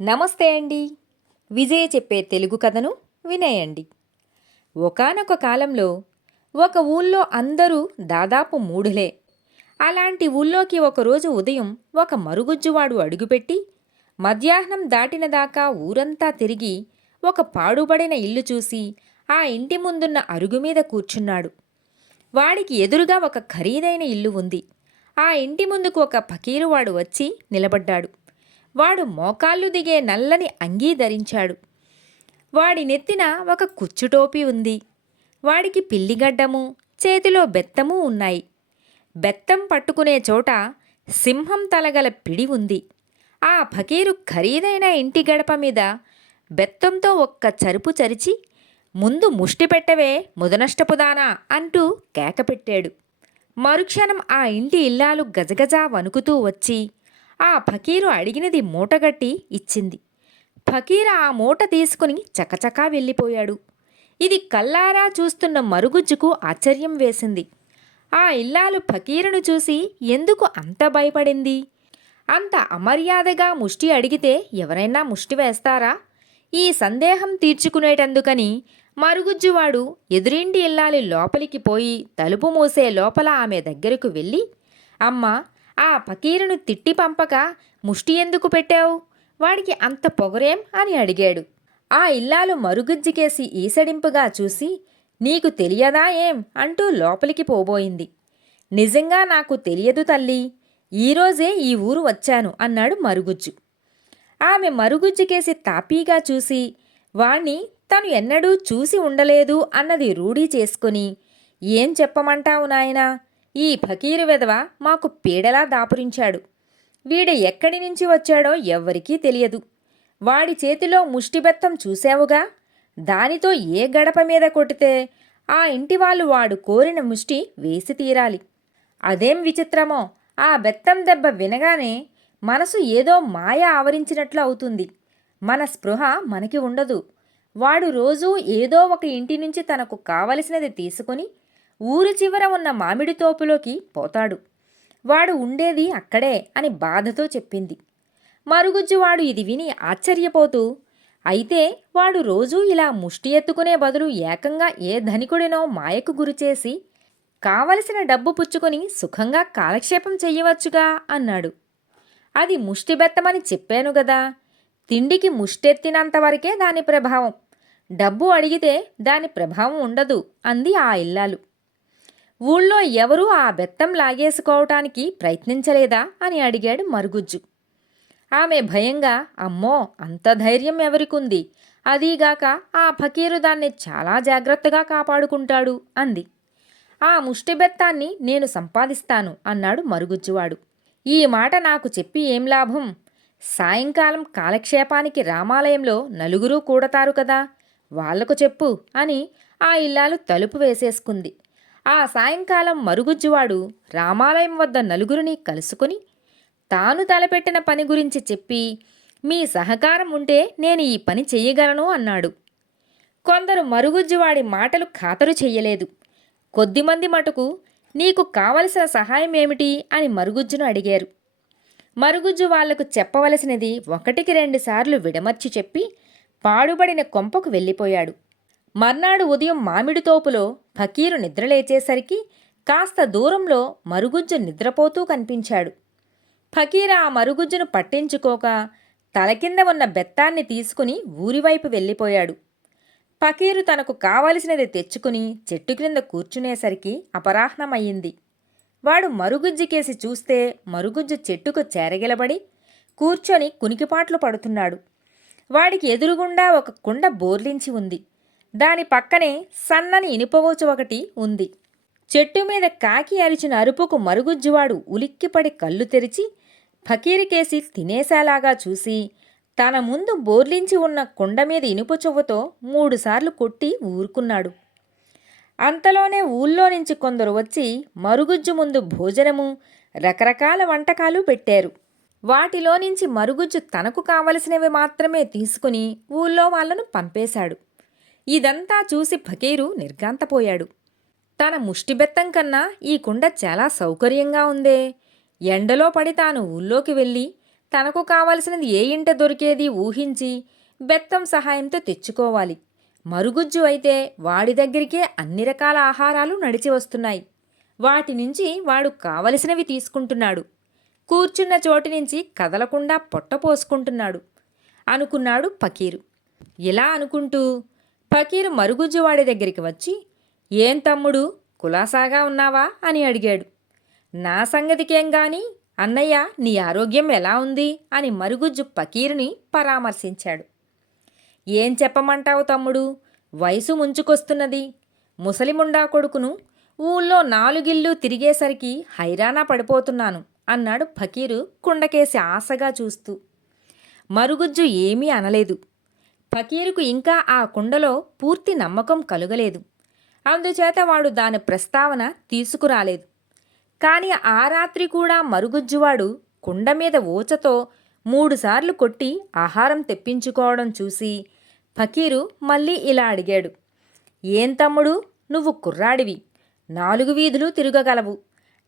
నమస్తే అండి. విజయ చెప్పే తెలుగు కథను వినేయండి. ఒకానొక కాలంలో ఒక ఊళ్ళో అందరూ దాదాపు మూఢులే. అలాంటి ఊళ్ళోకి ఒకరోజు ఉదయం ఒక మరుగుజ్జువాడు అడుగుపెట్టి మధ్యాహ్నం దాటిన దాకా ఊరంతా తిరిగి ఒక పాడుబడిన ఇల్లు చూసి ఆ ఇంటి ముందున్న అరుగు మీద కూర్చున్నాడు. వాడికి ఎదురుగా ఒక ఖరీదైన ఇల్లు ఉంది. ఆ ఇంటి ముందుకు ఒక ఫకీరువాడు వచ్చి నిలబడ్డాడు. వాడు మోకాళ్ళు దిగే నల్లని అంగీ ధరించాడు. వాడి నెత్తిన ఒక కుచ్చుటోపీ ఉంది. వాడికి పిల్లిగడ్డము, చేతిలో బెత్తము ఉన్నాయి. బెత్తం పట్టుకునే చోట సింహం తలగల పిడి ఉంది. ఆ ఫకీరు ఖరీదైన ఇంటి గడప మీద బెత్తంతో ఒక్క చరుపు చరిచి, ముందు ముష్టి పెట్టవే ముదనష్టపుదానా అంటూ కేకపెట్టాడు. మరుక్షణం ఆ ఇంటి ఇల్లాలు గజగజా వణుకుతూ వచ్చి ఆ ఫకీరు అడిగినది మూటగట్టి ఇచ్చింది. ఫకీరు ఆ మూట తీసుకుని చకచకా వెళ్ళిపోయాడు. ఇది కల్లారా చూస్తున్న మరుగుజ్జుకు ఆశ్చర్యం వేసింది. ఆ ఇల్లాలు ఫకీరును చూసి ఎందుకు అంత భయపడింది? అంత అమర్యాదగా ముష్టి అడిగితే ఎవరైనా ముష్టి వేస్తారా? ఈ సందేహం తీర్చుకునేటందుకని మరుగుజ్జువాడు ఎదురింటి ఇల్లాలి లోపలికి పోయి తలుపు మూసే లోపల ఆమె దగ్గరకు వెళ్ళి, అమ్మా, ఆ ఫకీరును తిట్టి పంపక ముష్టి ఎందుకు పెట్టావు? వాడికి అంత పొగరేం అని అడిగాడు. ఆ ఇల్లాలు మరుగుజ్జికేసి ఈసడింపుగా చూసి, నీకు తెలియదా ఏం అంటూ లోపలికి పోబోయింది. నిజంగా నాకు తెలియదు తల్లి, ఈరోజే ఈ ఊరు వచ్చాను అన్నాడు మరుగుజ్జు. ఆమె మరుగుజ్జికేసి తాపీగా చూసి, వాణ్ణి తను ఎన్నడూ చూసి ఉండలేదు అన్నది రూఢీ చేసుకుని, ఏం చెప్పమంటావు నాయనా, ఈ ఫకీరు వెధవ మాకు పీడలా దాపురించాడు. వీడు ఎక్కడి నుంచి వచ్చాడో ఎవ్వరికీ తెలియదు. వాడి చేతిలో ముష్టిబెత్తం చూశావుగా, దానితో ఏ గడప మీద కొట్టితే ఆ ఇంటివాళ్ళు వాడు కోరిన ముష్టి వేసి తీరాలి. అదేం విచిత్రమో, ఆ బెత్తం దెబ్బ వినగానే మనసు ఏదో మాయ ఆవరించినట్లు అవుతుంది. మన స్పృహ మనకి ఉండదు. వాడు రోజూ ఏదో ఒక ఇంటి నుంచి తనకు కావలసినది తీసుకుని ఊరి చివర ఉన్న మామిడి తోపులోకి పోతాడు. వాడు ఉండేది అక్కడే అని బాధతో చెప్పింది. మరుగుజ్జువాడు ఇది విని ఆశ్చర్యపోతూ, అయితే వాడు రోజూ ఇలా ముష్టి ఎత్తుకునే బదులు ఏకంగా ఏ ధనికుడినో మాయకు గురిచేసి కావలసిన డబ్బు పుచ్చుకొని సుఖంగా కాలక్షేపం చెయ్యవచ్చుగా అన్నాడు. అది ముష్టిబెత్తమని చెప్పాను గదా, తిండికి ముష్టెత్తినంతవరకే దాని ప్రభావం. డబ్బు అడిగితే దాని ప్రభావం ఉండదు అంది ఆ ఇల్లాలు. ఊళ్ళో ఎవరూ ఆ బెత్తం లాగేసుకోవటానికి ప్రయత్నించలేదా అని అడిగాడు మరుగుజ్జు. ఆమె భయంగా, అమ్మో, అంత ధైర్యం ఎవరికుంది, అదీగాక ఆ ఫకీరు దాన్ని చాలా జాగ్రత్తగా కాపాడుకుంటాడు అంది. ఆ ముష్టిబెత్తాన్ని నేను సంపాదిస్తాను అన్నాడు మరుగుజ్జువాడు. ఈ మాట నాకు చెప్పి ఏం లాభం? సాయంకాలం కాలక్షేపానికి రామాలయంలో నలుగురూ కూడతారు కదా, వాళ్లకు చెప్పు అని ఆ ఇల్లాలు తలుపు వేసేసుకుంది. ఆ సాయంకాలం మరుగుజ్జువాడు రామాలయం వద్ద నలుగురిని కలుసుకుని తాను తలపెట్టిన పని గురించి చెప్పి, మీ సహకారం ఉంటే నేను ఈ పని చెయ్యగలను అన్నాడు. కొందరు మరుగుజ్జువాడి మాటలు ఖాతరు చెయ్యలేదు. కొద్దిమంది మటుకు, నీకు కావలసిన సహాయం ఏమిటి అని మరుగుజ్జును అడిగారు. మరుగుజ్జు వాళ్లకు చెప్పవలసినది ఒకటికి 2 సార్లు విడమర్చి చెప్పి పాడుబడిన కొంపకు వెళ్ళిపోయాడు. మర్నాడు ఉదయం మామిడి తోపులో ఫకీరు నిద్రలేచేసరికి కాస్త దూరంలో మరుగుజ్జు నిద్రపోతూ కనిపించాడు. ఫకీరు ఆ మరుగుజ్జును పట్టించుకోక తల కింద ఉన్న బెత్తాన్ని తీసుకుని ఊరివైపు వెళ్ళిపోయాడు. ఫకీరు తనకు కావలసినది తెచ్చుకుని చెట్టు క్రింద కూర్చునేసరికి అపరాహ్నమయ్యింది. వాడు మరుగుజ్జికేసి చూస్తే మరుగుజ్జు చెట్టుకు చేరగిలబడి కూర్చొని కునికిపాట్లు పడుతున్నాడు. వాడికి ఎదురుగుండా ఒక కుండ బోర్లించి ఉంది. దాని పక్కనే సన్నని ఇనుపవోచు ఒకటి ఉంది. చెట్టు మీద కాకి అరిచిన అరుపుకు మరుగుజ్జువాడు ఉలిక్కిపడి కళ్ళు తెరిచి ఫకీరుకేసి తినేసేలాగా చూసి తన ముందు బోర్లించి ఉన్న కుండ మీద ఇనుప చువ్వతో 3 సార్లు కొట్టి ఊరుకున్నాడు. అంతలోనే ఊళ్ళో నుంచి కొందరు వచ్చి మరుగుజ్జు ముందు భోజనము, రకరకాల వంటకాలు పెట్టారు. వాటిలో నుంచి మరుగుజ్జు తనకు కావలసినవి మాత్రమే తీసుకుని ఊళ్ళో వాళ్లను పంపేశాడు. ఇదంతా చూసి ఫకీరు నిర్ఘాంతపోయాడు. తన ముష్టిబెత్తం కన్నా ఈ కుండ చాలా సౌకర్యంగా ఉందే. ఎండలో పడి తాను ఊళ్ళోకి వెళ్ళి తనకు కావలసినది ఏ ఇంట దొరికేది ఊహించి బెత్తం సహాయంతో తెచ్చుకోవాలి. మరుగుజ్జు అయితే వాడి దగ్గరికే అన్ని రకాల ఆహారాలు నడిచి వస్తున్నాయి. వాటి నుంచి వాడు కావలసినవి తీసుకుంటున్నాడు. కూర్చున్న చోటు నుంచి కదలకుండా పొట్ట పోసుకుంటున్నాడు అనుకున్నాడు ఫకీరు. ఇలా అనుకుంటూ ఫకీరు మరుగుజ్జువాడి దగ్గరికి వచ్చి, ఏం తమ్ముడు, కులాసాగా ఉన్నావా అని అడిగాడు. నా సంగతికేం గాని అన్నయ్య, నీ ఆరోగ్యం ఎలా ఉంది అని మరుగుజ్జు ఫకీరుని పరామర్శించాడు. ఏం చెప్పమంటావు తమ్ముడు, వయసు ముంచుకొస్తున్నది. ముసలిముండా కొడుకును ఊళ్ళో నాలుగిళ్ళు తిరిగేసరికి హైరానా పడిపోతున్నాను అన్నాడు ఫకీరు కుండకేసి ఆశగా చూస్తూ. మరుగుజ్జు ఏమీ అనలేదు. ఫకీరుకు ఇంకా ఆ కుండలో పూర్తి నమ్మకం కలుగలేదు. అందుచేత వాడు దాని ప్రస్తావన తీసుకురాలేదు. కాని ఆ రాత్రి కూడా మరుగుజ్జువాడు కుండ మీద ఊచతో 3 సార్లు కొట్టి ఆహారం తెప్పించుకోవడం చూసి ఫకీరు మళ్ళీ ఇలా అడిగాడు. ఏం తమ్ముడు, నువ్వు కుర్రాడివి, 4 వీధులు తిరగగలవు.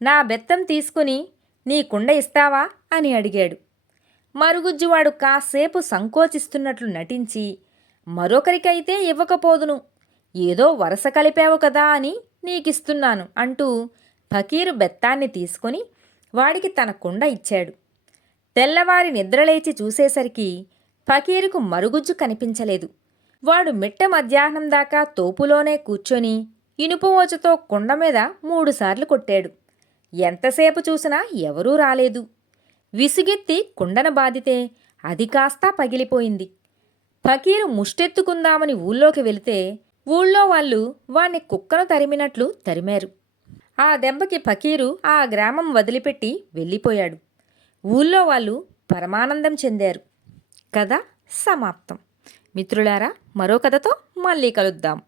నా బెత్తం తీసుకుని నీ కుండ ఇస్తావా అని అడిగాడు. మరుగుజ్జువాడు కాసేపు సంకోచిస్తున్నట్లు నటించి, మరొకరికైతే ఇవ్వకపోదును, ఏదో వరస కలిపావు కదా అని నీకిస్తున్నాను అంటూ ఫకీరు బెత్తాన్ని తీసుకొని వాడికి తన కుండ ఇచ్చాడు. తెల్లవారి నిద్రలేచి చూసేసరికి ఫకీరుకు మరుగుజ్జు కనిపించలేదు. వాడు మిట్ట మధ్యాహ్నం దాకా తోపులోనే కూర్చొని ఇనుపవోచుతో కుండ మీద 3 సార్లు కొట్టాడు. ఎంతసేపు చూసినా ఎవరూ రాలేదు. విసుగెత్తి కుండను బాదితే అది కాస్తా పగిలిపోయింది. ఫకీరు ముష్టెత్తుకుందామని ఊళ్ళోకి వెళితే ఊళ్ళో వాళ్ళు వాణ్ణి కుక్కను తరిమినట్లు తరిమారు. ఆ దెబ్బకి ఫకీరు ఆ గ్రామం వదిలిపెట్టి వెళ్ళిపోయాడు. ఊళ్ళో వాళ్ళు పరమానందం చెందారు. కథ సమాప్తం. మిత్రులారా, మరో కథతో మళ్ళీ కలుద్దాం.